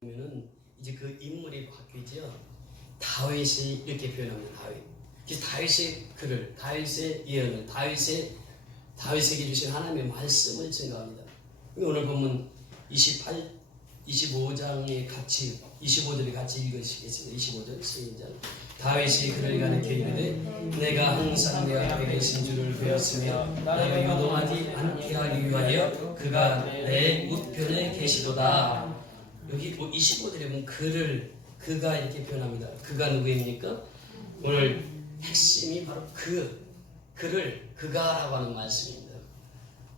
보면은 이제 그 인물이 바뀌죠. 다윗이 이렇게 표현합니다. 다윗. 그래서 다윗의 글을, 다윗의 예언을, 다윗에게 주신 하나님의 말씀을 증거합니다. 오늘 보면 25장에 같이 25절에 같이 읽으시겠습니다. 25절 시작. 다윗이 그를 가리켜 이르되 내가 항상 내 앞에 계신 줄을 배웠으며 나를 요동하지 않게 하기 위하여 그가 내 우편에 계시도다. 여기 25절에 보면 그가 이렇게 표현합니다. 그가 누구입니까? 오늘 핵심이 바로 그가라고 하는 말씀입니다.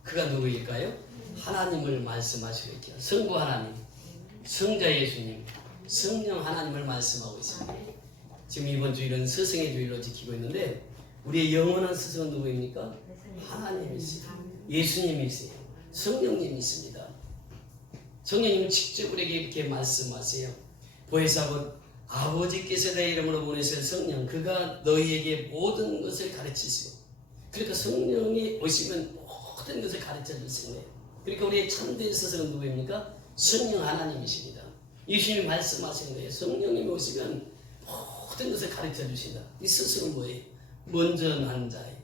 그가 누구일까요? 하나님을 말씀하시고 있죠. 성부 하나님, 성자 예수님, 성령 하나님을 말씀하고 있습니다. 지금 이번 주일은 스승의 주일로 지키고 있는데 우리의 영원한 스승은 누구입니까? 하나님이세요. 예수님이세요. 성령님이 있습니다. 성령님은 직접 우리에게 이렇게 말씀하세요. 보혜사 아버지께서 내 이름으로 보내실 성령, 그가 너희에게 모든 것을 가르치시고, 그러니까 성령이 오시면 모든 것을 가르쳐 주시네요. 그러니까 우리의 참된 스승은 누구입니까? 성령 하나님이십니다. 예수님이 말씀하시는 거예요. 성령님이 오시면 모든 것을 가르쳐 주신다. 이 스승은 뭐예요? 먼저 난 자예요.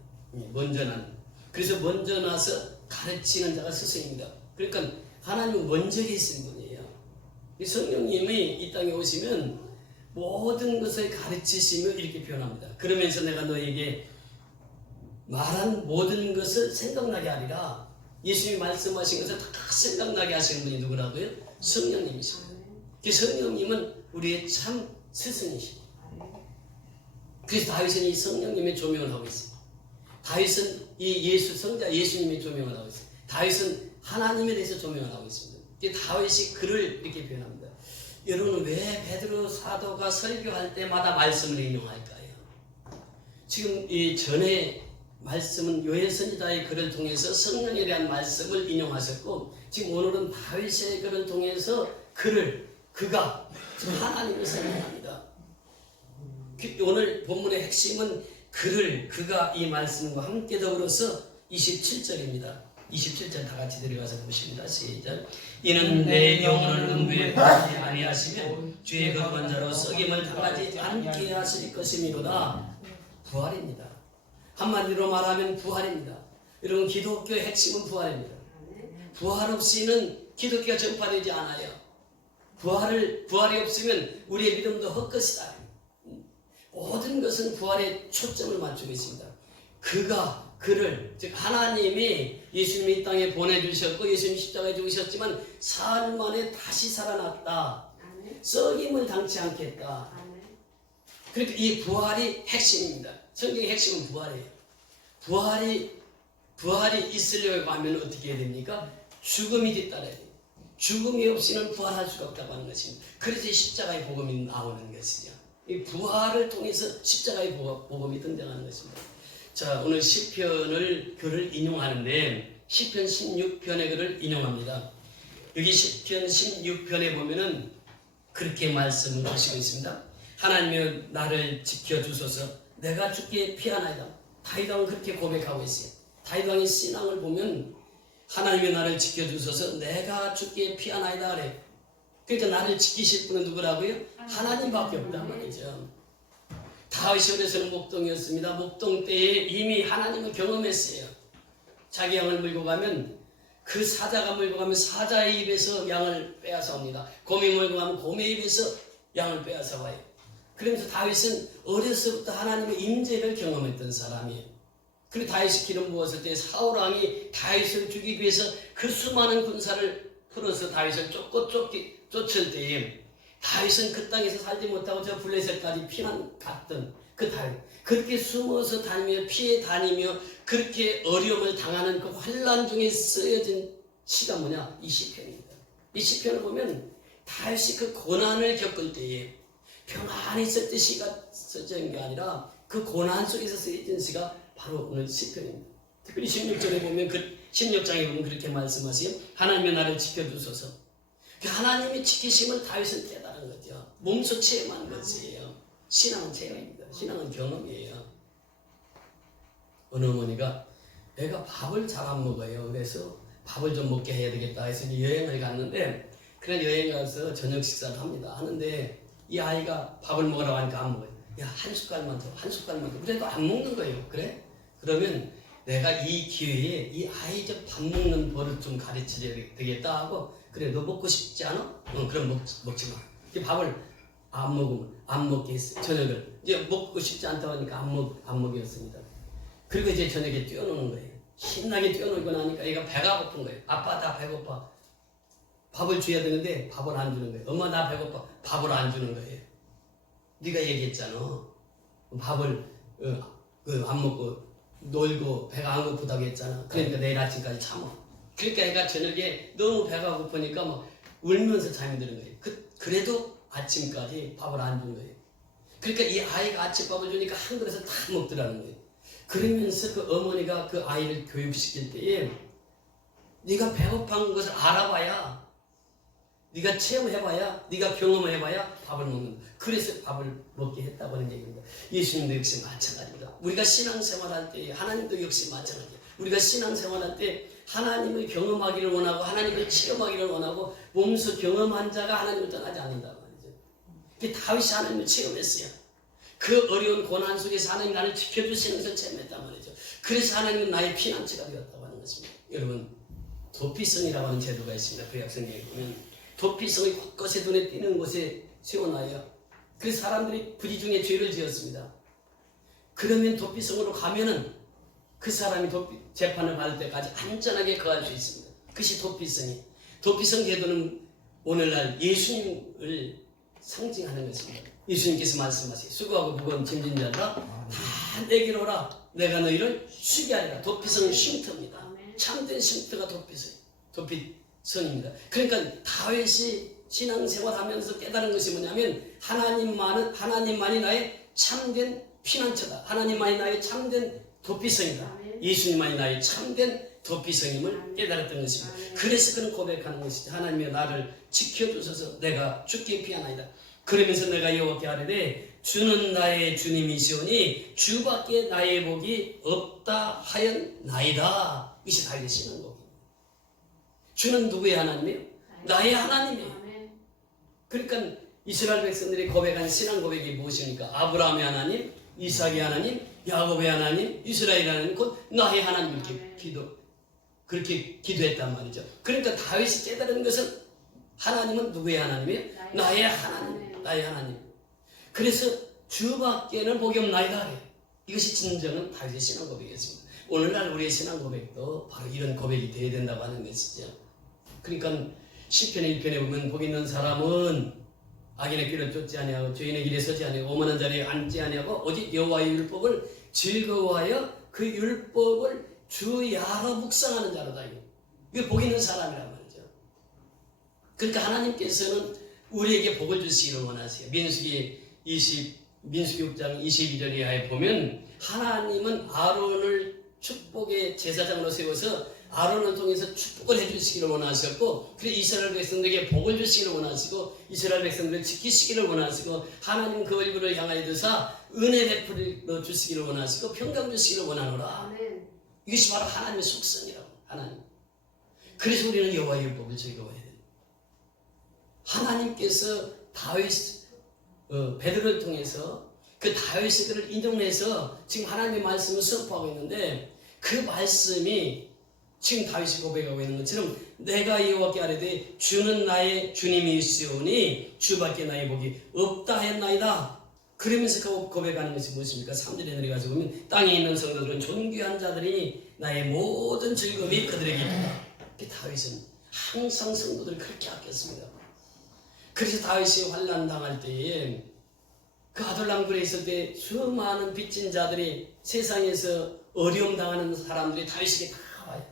먼저 난. 그래서 먼저 나서 가르치는 자가 스승입니다. 그러니까 하나님은 먼저 계신 분이에요. 이 성령님이 이 땅에 오시면 모든 것을 가르치시며 이렇게 표현합니다. 그러면서 내가 너에게 말한 모든 것을 생각나게 하리라. 예수님이 말씀하신 것을 다 생각나게 하시는 분이 누구라고요? 성령님이십니다. 그 성령님은 우리의 참 스승이십니다. 그래서 다윗은 이 성령님의 조명을 하고 있습니다. 다윗은 이 성자 예수님의 조명을 하고 있습니다. 다윗은 하나님에 대해서 조명을 하고 있습니다. 다윗이 그를 이렇게 표현합니다. 여러분, 왜 베드로 사도가 설교할 때마다 말씀을 인용할까요? 지금 이 전에 말씀은 요엘 선지자의 글을 통해서 성령에 대한 말씀을 인용하셨고, 지금 오늘은 다윗의 글을 통해서 그가 하나님을 설명합니다. 오늘 본문의 핵심은 그가 이 말씀과 함께 더불어서 27절입니다. 27절 다 같이 들어가서 보십니다. 시작. 이는 내 영혼을 음부에 빠지지 아니하시면 주의 거룩한 자로 썩임을 당하지 않게 하실 것이미로다. 부활입니다. 한마디로 말하면 부활입니다. 여러분, 기독교의 핵심은 부활입니다. 부활 없이는 기독교가 전파되지 않아요. 부활이 없으면 우리의 믿음도 헛것이다. 모든 것은 부활에 초점을 맞추고 있습니다. 즉 하나님이 예수님이 이 땅에 보내주셨고 예수님이 십자가에 죽으셨지만 사흘 만에 다시 살아났다. 썩임을 당치 않겠다. 그러니까 이 부활이 핵심입니다. 성경의 핵심은 부활이에요. 부활이 있으려고 하면 어떻게 해야 됩니까? 죽음이 뒤따라야 돼요. 죽음이 없이는 부활할 수가 없다고 하는 것입니다. 그래서 십자가의 복음이 나오는 것이죠. 이 부활을 통해서 십자가의 복음이 등장하는 것입니다. 자, 오늘 시편을 글을 인용하는데 시편 16편의 글을 인용합니다. 여기 시편 16편에 보면은 그렇게 말씀을 하시고 있습니다. 하나님이여 나를 지켜주소서 내가 주께 피하나이다. 다윗 왕은 그렇게 고백하고 있어요. 다윗 왕의 신앙을 보면 하나님이여 나를 지켜주소서 내가 주께 피하나이다 그래. 그러니까 나를 지키실 분은 누구라고요? 하나님밖에 없단 말이죠. 다윗이 어려서는 목동이었습니다. 목동 때에 이미 하나님을 경험했어요. 자기 양을 물고 가면 그 사자가 물고 가면 사자의 입에서 양을 빼앗아 옵니다. 곰이 물고 가면 곰의 입에서 양을 빼앗아 와요. 그러면서 다윗은 어려서부터 하나님의 임재를 경험했던 사람이에요. 그리고 다윗이 기름 부었을 때 사울 왕이 다윗을 죽이기 위해서 그 수많은 군사를 풀어서 다윗을 쫓을 때에 다윗은 그 땅에서 살지 못하고 저 블레셋까지 피난 갔던 그 다윗, 그렇게 숨어서 다니며 피해 다니며 그렇게 어려움을 당하는 그 환난 중에 쓰여진 시가 뭐냐? 이 시편입니다. 이 시편을 보면 다윗이 그 고난을 겪을 때에 평안히 있을 때 시가 써진 게 아니라 그 고난 속에서 쓰여진 시가 바로 오늘 시편입니다. 특별히 16절에 보면 16장에 보면 그렇게 말씀하세요. 하나님의 나를 지켜주소서. 하나님이 지키심을 다윗은 깨달은 거죠. 몸소 체험한 것이에요. 신앙은 체험입니다. 신앙은 경험이에요. 어느 어머니가 애가 밥을 잘 안 먹어요. 그래서 밥을 좀 먹게 해야 되겠다 해서 여행을 갔는데 그래 여행 가서 저녁 식사를 합니다. 하는데 이 아이가 밥을 먹으라고 하니까 안 먹어요. 야, 한 숟갈만 더, 한 숟갈만 더. 그래도 안 먹는 거예요. 그래? 그러면 내가 이 기회에 이 아이 좀 밥 먹는 버릇 좀 가르쳐야 되겠다 하고, 그래, 너 먹고 싶지 않아? 그럼 먹지 마. 이 밥을 안 먹으면 안 먹게 했어요. 저녁을 이제 먹고 싶지 않다고 하니까 안 먹였습니다. 그리고 이제 저녁에 뛰어노는 거예요. 신나게 뛰어놀고 나니까 얘가 배가 고픈 거예요. 아빠 나 배고파. 밥을 줘야 되는데 밥을 안 주는 거예요. 엄마 나 배고파. 밥을 안 주는 거예요. 네가 얘기했잖아. 밥을 안 먹고 놀고 배가 안 고프다고 했잖아. 그러니까 내일 아침까지 참아. 그러니까 애가 저녁에 너무 배가 고프니까 막 울면서 잠이 드는 거예요. 그래도 아침까지 밥을 안 준 거예요. 그러니까 이 아이가 아침밥을 주니까 한 그릇을 다 먹더라는 거예요. 그러면서 그 어머니가 그 아이를 교육시킬 때에 네가 배고픈 것을 알아봐야, 네가 체험해봐야, 네가 경험해봐야 밥을 먹는 거야. 그래서 밥을 먹게 했다고 하는 얘기입니다. 예수님도 역시 마찬가지입니다. 우리가 신앙생활할 때 하나님도 역시 마찬가지예요. 우리가 신앙생활할 때 하나님을 경험하기를 원하고 하나님을 체험하기를 원하고 몸소 경험한 자가 하나님을 떠나지 않는단 말이죠. 다윗이 하나님을 체험했어요. 그 어려운 고난 속에서 하나님 나를 지켜주시는 것을 체험했단 말이죠. 그래서 하나님은 나의 피난처가 되었다고 하는 것입니다. 여러분, 도피성이라고 하는 제도가 있습니다. 그 약성경에 보면 도피성이 곳곳에 눈에 띄는 곳에 세워놔요. 그래서 사람들이 부지중에 죄를 지었습니다. 그러면 도피성으로 가면은 그 사람이 재판을 받을 때까지 안전하게 거할 수 있습니다. 그것이 도피성이. 도피성 제도는 오늘날 예수님을 상징하는 것입니다. 예수님께서 말씀하세요. 수고하고 무거운 짐진 자들아 다 내게로 오라. 내가 너희를 쉬게 하리라. 도피성은 쉼터입니다. 참된 쉼터가 도피성입니다. 그러니까 다윗이 신앙생활하면서 깨달은 것이 뭐냐면 하나님만이 나의 참된 피난처다. 하나님만이 나의 참된 도피성이다. 예수님만이 나의 참된 도피성임을 깨달았던 것입니다. 그래서 그는 고백하는 것이죠. 하나님이 나를 지켜주셔서 내가 죽게 피하나이다. 그러면서 내가 여호와께 아뢰되 주는 나의 주님이시오니 주밖에 나의 복이 없다 하였나이다. 이것이 다윗의 신앙곡입니다. 주는 누구의 하나님이에요? 나의 하나님이에요. 그러니까 이스라엘 백성들이 고백한 신앙 고백이 무엇입니까? 아브라함의 하나님, 이삭의 하나님, 야곱의 하나님, 이스라엘의 하나님, 곧 나의 하나님, 그렇게 기도했단 말이죠. 그러니까 다윗이 깨달은 것은 하나님은 누구의 하나님이에요? 나의 하나님, 나의 하나님. 그래서 주밖에는 복이 없나이다. 이것이 진정한 다윗의 신앙 고백이었습니다. 오늘날 우리의 신앙 고백도 바로 이런 고백이 되어야 된다고 하는 것이죠. 그러니까 시편의 1편에 보면 복 있는 사람은 악인의 길을 쫓지 아니하고 죄인의 길에 서지 아니하고 오만한 자리에 앉지 아니하고 오직 여호와의 율법을 즐거워하여 그 율법을 주야로 묵상하는 자로다. 이게 복 있는 사람이란 말이죠. 그러니까 하나님께서는 우리에게 복을 주시기를 원하세요. 민수기 6장 22절에 보면 하나님은 아론을 축복의 제사장으로 세워서 아론을 통해서 축복을 해주시기를 원하셨고, 그래서 이스라엘 백성들에게 복을 주시기를 원하시고 이스라엘 백성들을 지키시기를 원하시고 하나님 그 얼굴을 향하여 드사 은혜 베풀어 주시기를 원하시고 평강 주시기를 원하노라. 이것이 바로 하나님의 속성이라고. 하나님. 그래서 우리는 여호와의 율법을 즐거워해야 돼요. 하나님께서 다윗 베드로를 통해서 그 다윗의 글을 인용해서 지금 하나님의 말씀을 선포하고 있는데, 그 말씀이 지금 다윗이 고백하고 있는 것처럼 내가 여호와께 아뢰되 주는 나의 주님이시오니 주밖에 나의 복이 없다 했나이다. 그러면서 고백하는 것이 무엇입니까? 3절에 내려가서 보면 땅에 있는 성도들은 존귀한 자들이니 나의 모든 즐거움이 그들에게 있다. 다윗은 항상 성도들을 그렇게 아꼈습니다. 그래서 다윗이 환난 당할 때에 그 아둘람굴에 있을 때 수많은 빚진 자들이 세상에서 어려움 당하는 사람들이 다윗에게 다 와요.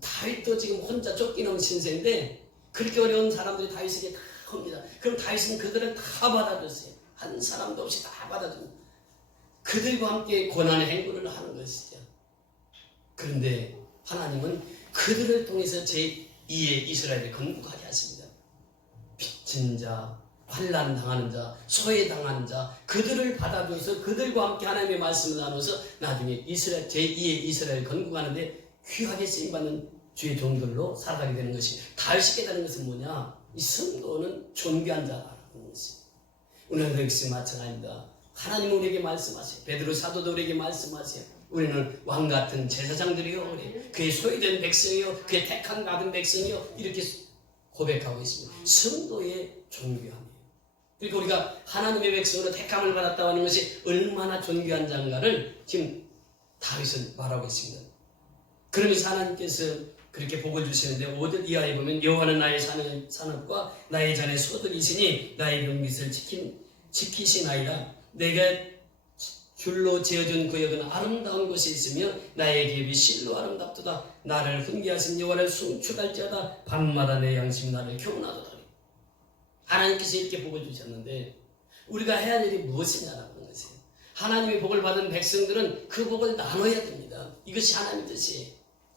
다윗도 지금 혼자 쫓기는 신세인데 그렇게 어려운 사람들이 다윗에게 다 옵니다. 그럼 다윗은 그들을 다 받아줬어요. 한 사람도 없이 다 받아줍니다. 그들과 함께 고난의 행군을 하는 것이죠. 그런데 하나님은 그들을 통해서 제2의 이스라엘을 건국하게 하십니다. 빚진 자, 환난 당하는 자, 소외당하는 자, 그들을 받아줘서 그들과 함께 하나님의 말씀을 나눠서 나중에 제2의 이스라엘 건국하는데 귀하게 쓰임받는 주의 종들로 살아가게 되는 것이, 다윗이 깨달은 것은 뭐냐? 이 성도는 존귀한 자라는 것이. 오늘도 역시 마찬가지입니다. 하나님은 우리에게 말씀하세요. 베드로 사도도 우리에게 말씀하세요. 우리는 왕같은 제사장들이요, 그의 소유된 백성이요, 그의 택한 받은 백성이요, 이렇게 고백하고 있습니다. 성도의 존귀함이에요. 그러니까 우리가 하나님의 백성으로 택함을 받았다고 하는 것이 얼마나 존귀한 자인가를 지금 다윗은 말하고 있습니다. 그러면서 하나님께서 그렇게 복을 주시는데 5절 이하에 보면 여호와는 나의 산업과 나의 잔의 소득이시니 나의 병깃을 지키시나이다. 내가 줄로 지어준 구역은 아름다운 곳이 있으며 나의 기업이 실로 아름답도다. 나를 훈계하신 여호와를 송축할지어다. 밤마다 내 양심이 나를 교훈하도다. 하나님께서 이렇게 복을 주셨는데 우리가 해야 할 일이 무엇이냐라는 것이에요. 하나님의 복을 받은 백성들은 그 복을 나눠야 됩니다. 이것이 하나님의 뜻이에요.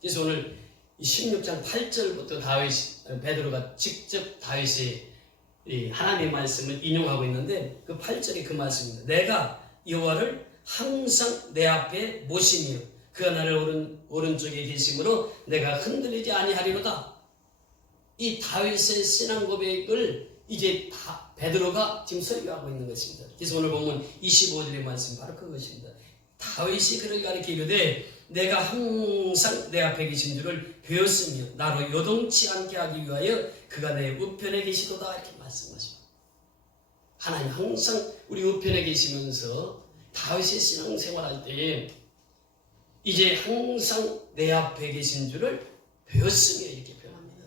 그래서 오늘 16장 8절부터 베드로가 직접 다윗의 하나님의 말씀을 인용하고 있는데 그 8절이 그 말씀입니다. 내가 여호와를 항상 내 앞에 모시며 그가 나를 오른쪽에 계심으로 내가 흔들리지 아니하리로다. 이 다윗의 신앙 고백을 이제 베드로가 지금 설교하고 있는 것입니다. 그래서 오늘 보면 25절의 말씀 바로 그것입니다. 다윗이 그를 가리켜 이르되 내가 항상 내 앞에 계신 줄을 배웠으며 나로 요동치 않게 하기 위하여 그가 내 우편에 계시도다. 이렇게 말씀하십니다. 하나님 항상 우리 우편에 계시면서 다윗의 신앙생활할 때에 이제 항상 내 앞에 계신 줄을 배웠으며 이렇게 표현합니다.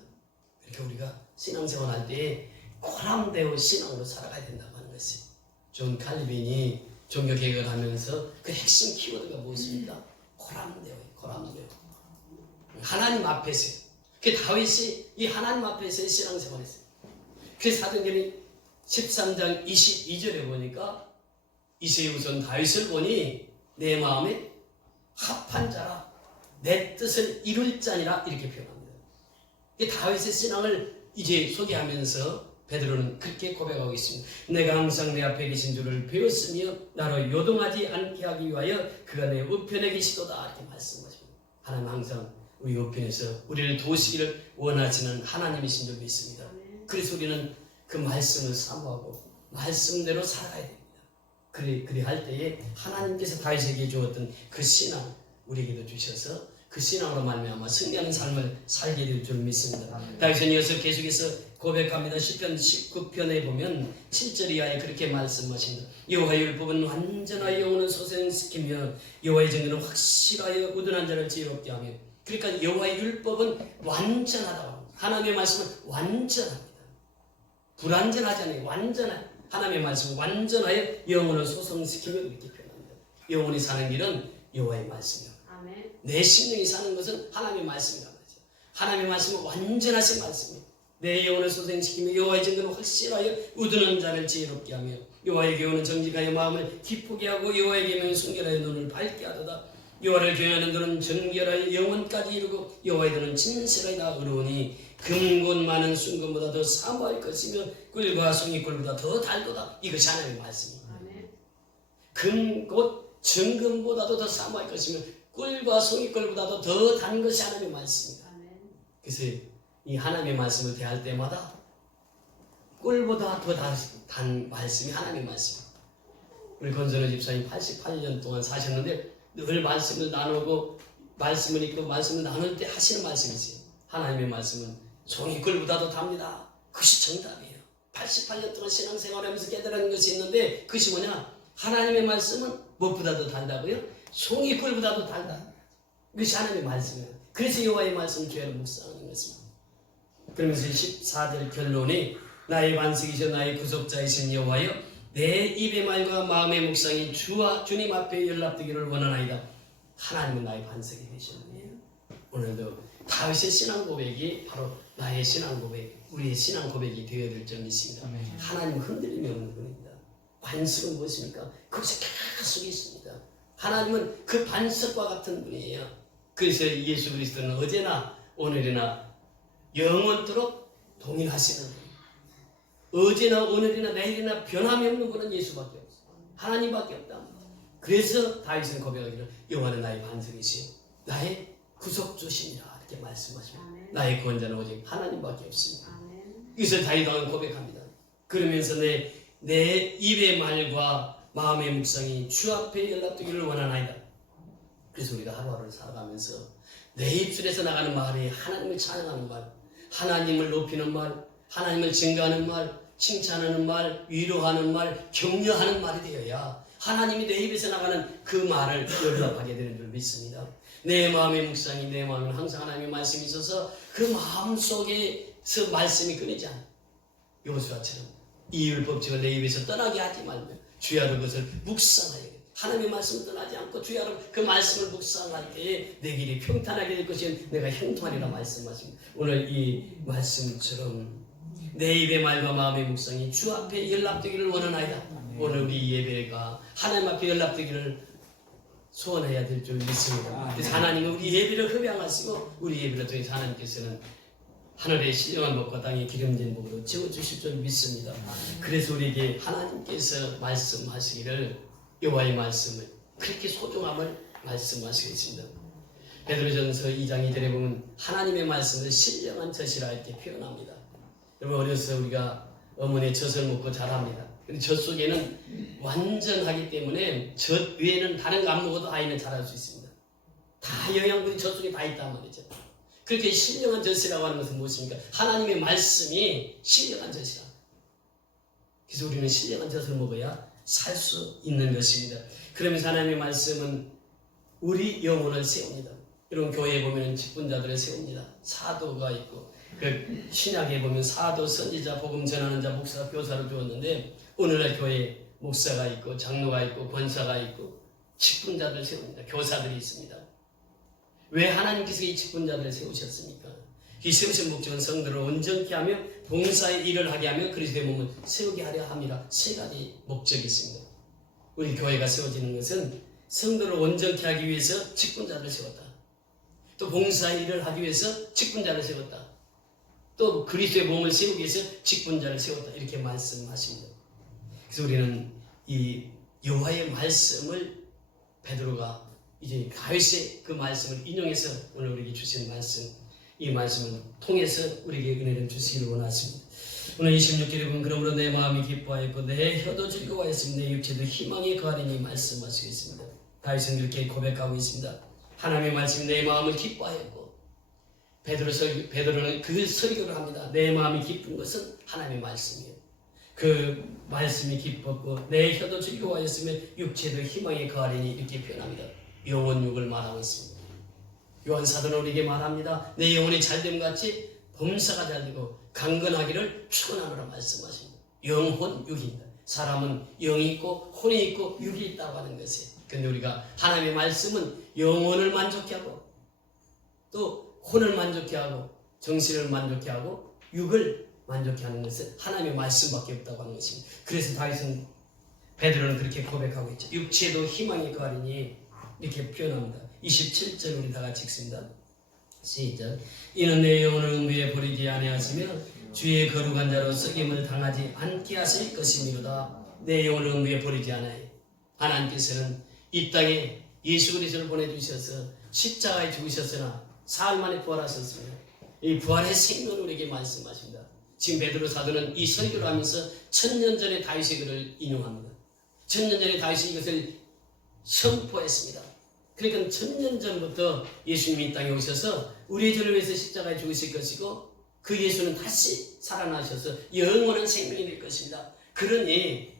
그러니까 우리가 신앙생활할 때에 코람데오 신앙으로 살아가야 된다고 하는 것이, 존 칼빈이 종교개혁을 하면서 그 핵심 키워드가 무엇입니까? 코람데오. 하나님 앞에서. 그 다윗이 이 하나님 앞에서의 신앙생활했어요. 그 사도행전 13장 22절에 보니까 이세 우선 다윗을 보니 내 마음에 합한 자라 내 뜻을 이룰 자니라 이렇게 표현합니다. 이 다윗의 신앙을 이제 소개하면서 베드로는 그렇게 고백하고 있습니다. 내가 항상 내 앞에 계신 줄을 배웠으며 나로 요동하지 않게 하기 위하여 그가 내 우편에 계시도다. 이렇게 말씀하십니다. 하나님 항상 우리 우편에서 우리를 도우시기를 원하시는 하나님이신 줄 믿습니다. 그래서 우리는 그 말씀을 사모하고 말씀대로 살아가야 됩니다. 그리 할 때에 하나님께서 다윗에게 주었던 그 신앙 우리에게도 주셔서 그 신앙으로 말미암아 승리하는 삶을 살게 될 줄 믿습니다. 다윗은 이어서 계속해서 고백합니다. 시편 19편에 보면 7절 이하에 그렇게 말씀하십니다. 여호와의 율법은 완전하여 영혼을 소생시키며 여호와의 정의는 확실하여 우둔한 자를 지혜롭게 하며. 그러니까 여호와의 율법은 완전하다. 하나님의 말씀은 완전합니다. 불완전하지 않아요. 완전한 하나님의 말씀은 완전하여 영혼을 소생시키며 이렇게 표현합니다. 영혼이 사는 길은 여호와의 말씀이요. 내 심령이 사는 것은 하나님의 말씀이란 말이죠. 하나님의 말씀은 완전하신 말씀이에요. 내 영혼을 소생시키며 여호와의 증거는 확실하여 우두는 자를 지혜롭게 하며 여호와의 교훈은 정직하여 마음을 기쁘게 하고 여호와의 계명은 순결하여 눈을 밝게 하도다. 여호와를 교회하는 너는 정결하여 영혼까지 이루고 여호와의 너는 진실하여 의로우니 금곧 많은 순금보다 더 사모할 것이며 꿀과 송이꿀보다 더 달도다. 이것이 하나님의 말씀입니다. 금곧 정금보다도 더 사모할 것이며 꿀과 송이꿀보다도 더 단 것이 하나님의 말씀입니다. 그래서 이 하나님의 말씀을 대할 때마다 꿀보다 더 단 말씀이 하나님의 말씀입니다. 우리 권선호 집사님 88년 동안 사셨는데 늘 말씀을 나누고 말씀을 읽고 말씀을 나눌 때 하시는 말씀이세요. 하나님의 말씀은 송이꿀보다도 답니다. 그것이 정답이에요. 88년 동안 신앙생활하면서 깨달은 것이 있는데 그것이 뭐냐? 하나님의 말씀은 무엇보다도 달다고요? 송이꿀보다도 달다. 이것이 하나님의 말씀이에요. 그래서 여호와의 말씀을 교회를 묵상하는 것입니다. 그러면서 14절 결론이 나의 반석이시여 나의 구속자이신 여호와여 내 입의 말과 마음의 묵상이 주님 앞에 연락되기를 원하나이다. 하나님은 나의 반석이 되셨네요. 오늘도 다윗의 신앙 고백이 바로 나의 신앙 고백, 우리의 신앙 고백이 되어야 될 점이 있습니다. 하나님은 흔들림이 없는 분입니다. 반석은 무엇입니까? 그것이 계속 있습니다. 하나님은 그 반석과 같은 분이에요. 그래서 예수 그리스도는 어제나 오늘이나 영원토록 동일하시는 분. 어제나 오늘이나 내일이나 변함이 없는 분은 예수밖에 없어요. 하나님밖에 없다. 그래서 다윗은 고백하기를 여호와는 나의 반석이시요 나의 구속주시니라. 이렇게 말씀하십니다. 나의 구원자는 오직 하나님밖에 없습니다. 아멘. 이것을 다윗왕은 고백합니다. 그러면서 내 입의 말과 마음의 묵상이 주 앞에 연락되기를 원하나이다. 그래서 우리가 하루하루를 살아가면서 내 입술에서 나가는 말이 하나님을 찬양하는 말, 하나님을 높이는 말, 하나님을 증거하는 말, 칭찬하는 말, 위로하는 말, 격려하는 말이 되어야 하나님이 내 입에서 나가는 그 말을 연락하게 되는 줄 믿습니다. 내 마음의 묵상이 내 마음에는 항상 하나님의 말씀이 있어서 그 마음 속에서 말씀이 끊이지 않아. 여호수아처럼 이 율법책을 내 입에서 떠나게 하지 말며 주야로 그것을 묵상하여 하나님의 말씀을 떠나지 않고 주야로 그 말씀을 묵상할 때에 내 길이 평탄하게 될 것이 내가 형통하리라 말씀하십니다. 오늘 이 말씀처럼 내 입의 말과 마음의 묵상이 주 앞에 연락되기를 원하나이다. 오늘 우리 예배가 하나님 앞에 연락되기를 소원해야 될 줄 믿습니다. 그래서 하나님은 우리 예배를 흡양하시고 우리 예배를 통해서 하나님께서는 하늘의 신령한 복과 땅의 기름진 복으로 채워주실 줄 믿습니다. 그래서 우리에게 하나님께서 말씀하시기를 여호와의 말씀을 그렇게 소중함을 말씀하시겠습니다. 베드로전서 2장 2절에 보면 하나님의 말씀을 신령한 젖이라 이렇게 표현합니다. 여러분 어려서 우리가 어머니의 젖을 먹고 자랍니다. 근데 젖 속에는 완전하기 때문에 젖 외에는 다른 거 안 먹어도 아이는 자랄 수 있습니다. 다 영양분이 젖 속에 다 있단 말이죠. 그렇게 신령한 젖이라고 하는 것은 무엇입니까? 하나님의 말씀이 신령한 젖이라. 그래서 우리는 신령한 젖을 먹어야 살 수 있는 것입니다. 그러면서 하나님의 말씀은 우리 영혼을 세웁니다. 이런 교회에 보면 직분자들을 세웁니다. 사도가 있고 그 신약에 보면 사도, 선지자, 복음 전하는 자, 목사, 교사를 주었는데 오늘날 교회에 목사가 있고 장로가 있고 권사가 있고 직분자들 세웁니다. 교사들이 있습니다. 왜 하나님께서 이 직분자들을 세우셨습니까? 이 세우신 목적은 성도를 온전케 하며 봉사의 일을 하게 하며 그리스도의 몸을 세우게 하려 함이라. 세 가지 목적이 있습니다. 우리 교회가 세워지는 것은 성도를 온전케 하기 위해서 직분자를 세웠다. 또 봉사의 일을 하기 위해서 직분자를 세웠다. 또 그리스도의 몸을 세우기 위해서 직분자를 세웠다. 이렇게 말씀하십니다. 그래서 우리는 이 여호와의 말씀을 베드로가 이제 다윗의 그 말씀을 인용해서 오늘 우리에게 주신 말씀, 이 말씀을 통해서 우리에게 은혜를 주시기를 원하십니다. 오늘 26절에 보면 그러므로 내 마음이 기뻐하였고 내 혀도 즐거워하였으며 내 육체도 희망이 거하리니 말씀하시겠습니다. 다윗은 이렇게 고백하고 있습니다. 하나님의 말씀이 내 마음을 기뻐하였고 베드로는 그 설교를 합니다. 내 마음이 기쁜 것은 하나님의 말씀이에요. 그 말씀이 기뻤고 내 혀도 즐거워하였으며 육체도 희망이 거하리니 이렇게 표현합니다. 영혼육을 말하고 있습니다. 요한사도는 우리에게 말합니다. 내 영혼이 잘됨 같이 범사가 잘되고 강건하기를 축원하노라 말씀하십니다. 영혼육입니다. 사람은 영이 있고 혼이 있고 육이 있다고 하는 것이에요. 그런데 우리가 하나님의 말씀은 영혼을 만족케 하고 또 혼을 만족케 하고 정신을 만족케 하고 육을 만족케 하는 것은 하나님의 말씀밖에 없다고 하는 것입니다. 그래서 다윗은 베드로는 그렇게 고백하고 있죠. 육체도 희망이 거하리니 이렇게 표현합니다. 27절 우리 다 같이 읽습니다. 시작. 이는 내 영혼을 음부에 버리지 아니하시며 주의 거룩한 자로 썩임을 당하지 않게 하실 것이미로다. 내 영혼을 음부에 버리지 않아요. 하나님께서는 이 땅에 예수 그리스도를 보내주셔서 십자가에 죽으셨으나 사흘 만에 부활하셨습니다. 이 부활의 생명을 우리에게 말씀하십니다. 지금 베드로 사도는 이 설교를 하면서 1000년 전에 다윗의 글을 인용합니다. 1000년 전에 다윗이 이것을 선포했습니다. 그러니까 1000년 전부터 예수님이 이 땅에 오셔서 우리의 죄를 위해서 십자가에 죽으실 것이고 그 예수는 다시 살아나셔서 영원한 생명이 될 것입니다. 그러니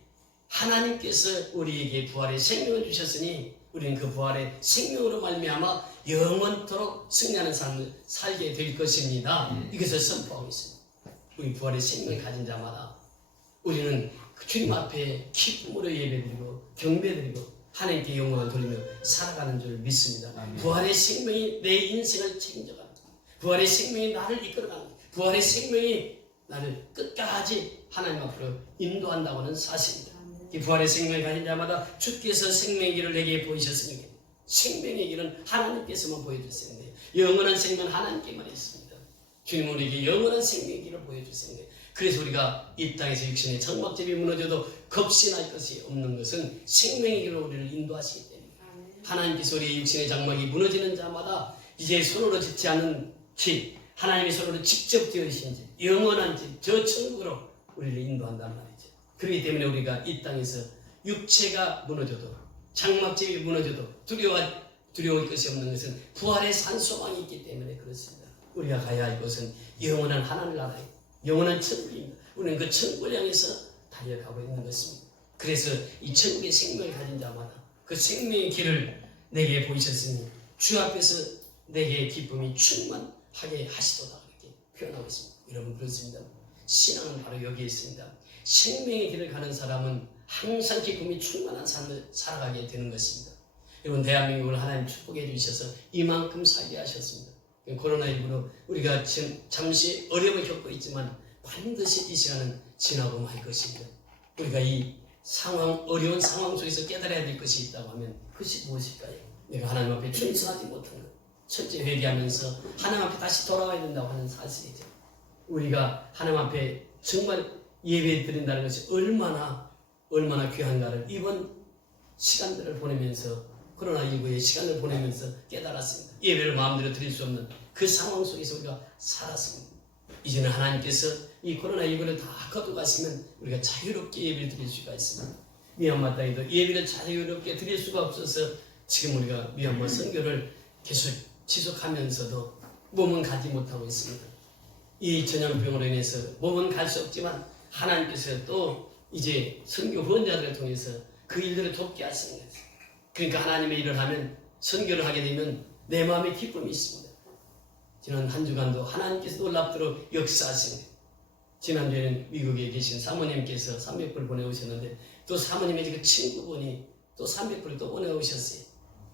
하나님께서 우리에게 부활의 생명을 주셨으니 우리는 그 부활의 생명으로 말미암아 영원토록 승리하는 삶을 살게 될 것입니다. 이것을 선포하고 있습니다. 우리 부활의 생명을 가진 자마다 우리는 주님 앞에 기쁨으로 예배드리고 경배드리고 하나님께 영광을 돌리며 살아가는 줄 믿습니다. 부활의 생명이 내 인생을 책임져가는, 부활의 생명이 나를 이끌어가는, 부활의 생명이 나를 끝까지 하나님 앞으로 인도한다고 하는 사실입니다. 이 부활의 생명을 가진 자마다 주께서 생명의 길을 내게 보이셨으니 생명의 길은 하나님께서만 보여주시는 거예요. 영원한 생명은 하나님께만 있습니다. 주님은 우리에게 영원한 생명의 길을 보여주시는 거예요. 그래서 우리가 이 땅에서 육신의 장막집이 무너져도 겁신할 것이 없는 것은 생명의 길로 우리를 인도하시기 때문입니다. 하나님께서 우리의 육신의 장막이 무너지는 자마다 이제 손으로 짓지 않은 집, 하나님이 서로를 직접 지으신 집, 영원한 집, 저 천국으로 우리를 인도한단 말이죠. 그렇기 때문에 우리가 이 땅에서 육체가 무너져도, 장막집이 무너져도 두려울 것이 없는 것은 부활의 산소망이 있기 때문에 그렇습니다. 우리가 가야 할 곳은 영원한 하나님 나라에, 영원한 천국입니다. 우리는 그 천국을 향해서 달려가고 있는 것입니다. 그래서 이 천국의 생명을 가진 자마다 그 생명의 길을 내게 보이셨으니 주 앞에서 내게 기쁨이 충만하게 하시도다, 이렇게 표현하고 있습니다. 여러분, 그렇습니다. 신앙은 바로 여기에 있습니다. 생명의 길을 가는 사람은 항상 기쁨이 충만한 삶을 살아가게 되는 것입니다. 여러분, 대한민국을 하나님 축복해 주셔서 이만큼 살게 하셨습니다. 코로나19로 우리가 지금 잠시 어려움을 겪고 있지만 반드시 이 시간은 지나고 말 것입니다. 우리가 이 상황, 어려운 상황 속에서 깨달아야 될 것이 있다고 하면 그것이 무엇일까요? 내가 하나님 앞에 충성하지 못한 것, 철저히 회개하면서 하나님 앞에 다시 돌아와야 된다고 하는 사실이죠. 우리가 하나님 앞에 정말 예배 드린다는 것이 얼마나 귀한가를 이번 시간들을 보내면서, 코로나19의 시간을 보내면서 깨달았습니다. 예배를 마음대로 드릴 수 없는 그 상황 속에서 우리가 살았습니다. 이제는 하나님께서 이 코로나19를 다 거두가시면 우리가 자유롭게 예배를 드릴 수가 있습니다. 미얀마 땅에도 예배를 자유롭게 드릴 수가 없어서 지금 우리가 미얀마 선교를 계속 지속하면서도 몸은 가지 못하고 있습니다. 이 전염병으로 인해서 몸은 갈 수 없지만 하나님께서 또 이제 선교 후원자들을 통해서 그 일들을 돕게 하시는 거예요. 그러니까 하나님의 일을 하면, 선교를 하게 되면 내 마음에 기쁨이 있습니다. 지난 한 주간도 하나님께서 놀랍도록 역사하신 거예요. 지난주에는 미국에 계신 사모님께서 300불 보내오셨는데 또 사모님의 그 친구분이 또 300불을 또 보내오셨어요.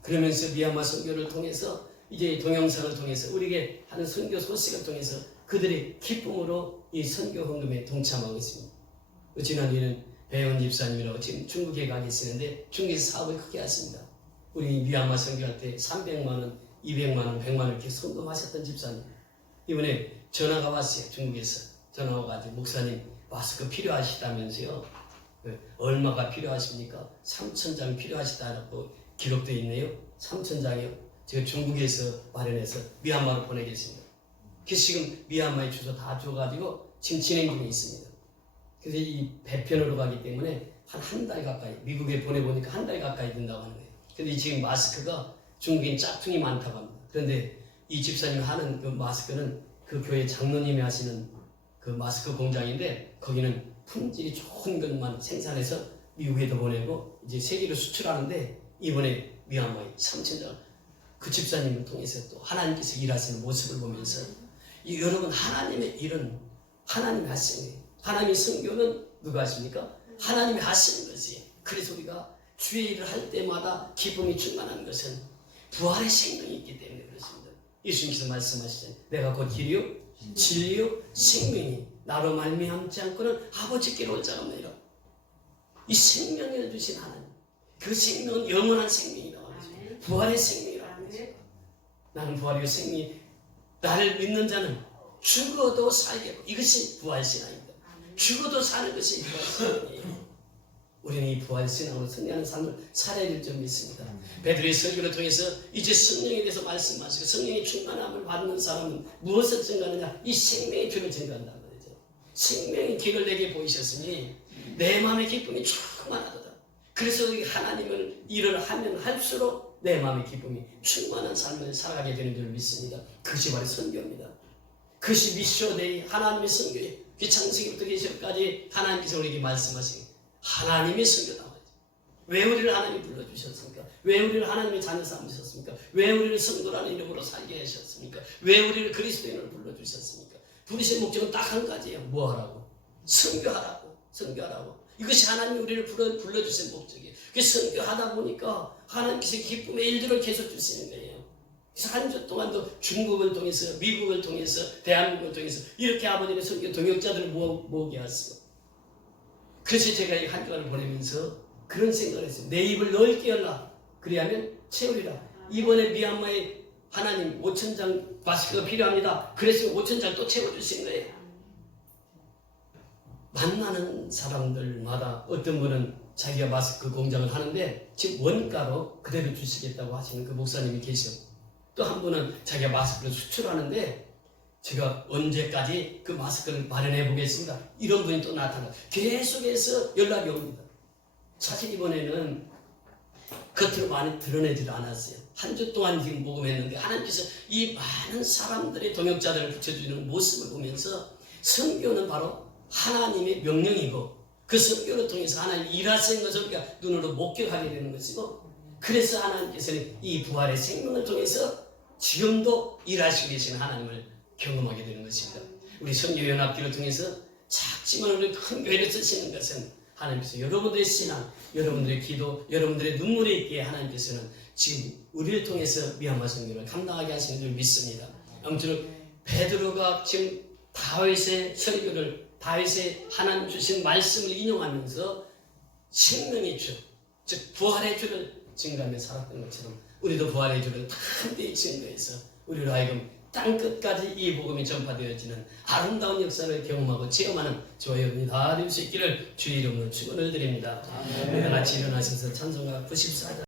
그러면서 미얀마 선교를 통해서, 이제 동영상을 통해서 우리에게 하는 선교 소식을 통해서 그들의 기쁨으로 이 선교 헌금에 동참하고 있습니다. 지난주에는 배원 집사님이라고 지금 중국에 가 계시는데 중국에서 사업을 크게 하십니다. 우리 미얀마 선교할 때 300만 원, 200만 원, 100만 원 이렇게 헌금하셨던 집사님, 이번에 전화가 왔어요. 중국에서 전화가 와가지고 목사님 마스크 필요하시다면서요. 얼마가 필요하십니까? 3,000장 필요하시다고 기록되어 있네요. 3,000장이요. 제가 중국에서 마련해서 미얀마로 보내겠습니다. 그래서 지금 미얀마의 주소 다 줘가지고 지금 진행 중에 있습니다. 그래서 이 배편으로 가기 때문에 한 달 가까이, 미국에 보내보니까 한 달 가까이 된다고 하는 거예요. 근데 지금 마스크가 중국인 짝퉁이 많다고 합니다. 그런데 이 집사님 하는 그 마스크는 그 교회 장로님이 하시는 그 마스크 공장인데 거기는 품질이 좋은 것만 생산해서 미국에도 보내고 이제 세계로 수출하는데 이번에 미얀마에 3,000장 그 집사님을 통해서 또 하나님께서 일하시는 모습을 보면서 여러분, 하나님의 일은 하나님이 하시는 거예요. 하나님의 선교는 누가 하십니까? 하나님이 하시는 것이. 그래서 우리가 주의 일을 할 때마다 기쁨이 충만한 것은 부활의 생명이 있기 때문에 그렇습니다. 예수님께서 말씀하시잖아요. 내가 곧 길이요 진리요 생명이 나로 말미암지 않고는 아버지께로 올 자가 없느니라. 이 생명을 주신 하나님, 그 생명은 영원한 생명이라고 하죠. 부활의 생명이라고 하죠. 나는 부활이고 생명이, 나를 믿는 자는 죽어도 살겠고, 이것이 부활신앙입니다. 죽어도 사는 것이 부활신앙이에요. 우리는 이 부활신앙으로 승리하는 삶을 살아야 될 점이 있습니다. 베드로의 설교를 통해서 이제 성령에 대해서 말씀하시고, 성령의 충만함을 받는 사람은 무엇을 증거하느냐? 이 생명의 길을 증거한다는 거죠. 생명의 길을 내게 보이셨으니 내 마음의 기쁨이 충만하도다. 그래서 하나님을 일을 하면 할수록 내 마음의 기쁨이 충만한 삶을 살아가게 되는 줄 믿습니다. 그것이 바로 선교입니다. 그것이 미쇼데이, 하나님의 선교예요. 그 창세기부터 계시까지 하나님께서 우리에게 말씀하시고 하나님의 선교다. 왜 우리를 하나님이 불러주셨습니까? 왜 우리를 하나님의 자녀 삼으셨습니까? 왜 우리를 성도라는 이름으로 살게 하셨습니까? 왜 우리를 그리스도인으로 불러주셨습니까? 부르신 목적은 딱 한 가지예요. 뭐 하라고? 선교하라고. 선교하라고. 이것이 하나님이 우리를 불러주신 목적이에요. 그 선교하다 보니까 하나님께서 기쁨의 일들을 계속 주시는 거예요. 그래서 한 주 동안도 중국을 통해서, 미국을 통해서, 대한민국을 통해서 이렇게 아버지의 선교 동역자들을 모으게 하시고, 그래서 제가 이 한 주간을 보내면서 그런 생각을 했어요. 내 입을 넓게 열라. 그리하면 채우리라. 이번에 미얀마에 하나님 5,000장 마스크가 필요합니다. 그래서 5,000장 또 채워주신 거예요. 만나는 사람들마다 어떤 분은 자기가 마스크 공장을 하는데 지금 원가로 그대로 주시겠다고 하시는 그 목사님이 계시고, 또 한 분은 자기가 마스크를 수출하는데 제가 언제까지 그 마스크를 마련해 보겠습니다. 이런 분이 또 나타나요. 계속해서 연락이 옵니다. 사실 이번에는 겉으로 많이 드러내지도 않았어요. 한 주 동안 지금 복음했는데 하나님께서 이 많은 사람들의 동역자들을 붙여주는 모습을 보면서 선교는 바로 하나님의 명령이고 그 선교를 통해서 하나님 일하시는 것을 우리가 눈으로 목격하게 되는 것이고 그래서 하나님께서는 이 부활의 생명을 통해서 지금도 일하시고 계시는 하나님을 경험하게 되는 것입니다. 우리 선교연합교를 통해서 작지만 우리 큰 교회를 쓰시는 것은 하나님께서 여러분들의 신앙, 여러분들의 기도, 여러분들의 눈물에 있게 하나님께서는 지금 우리를 통해서 미얀마 선교를 감당하게 하시는 줄 믿습니다. 아무튼 베드로가 지금 다윗의 설교를 다윗의 하나님 주신 말씀을 인용하면서 생명의 주, 즉 부활의 주를 증거하며 살았던 것처럼 우리도 부활의 주를 담대히 증거해서 우리로 하여금 땅끝까지 이 복음이 전파되어지는 아름다운 역사를 경험하고 체험하는 저와 여러분이 다 될 수 있기를 주의 이름으로 축원을 드립니다. 우리 다 같이 일어나셔서 찬송가 94절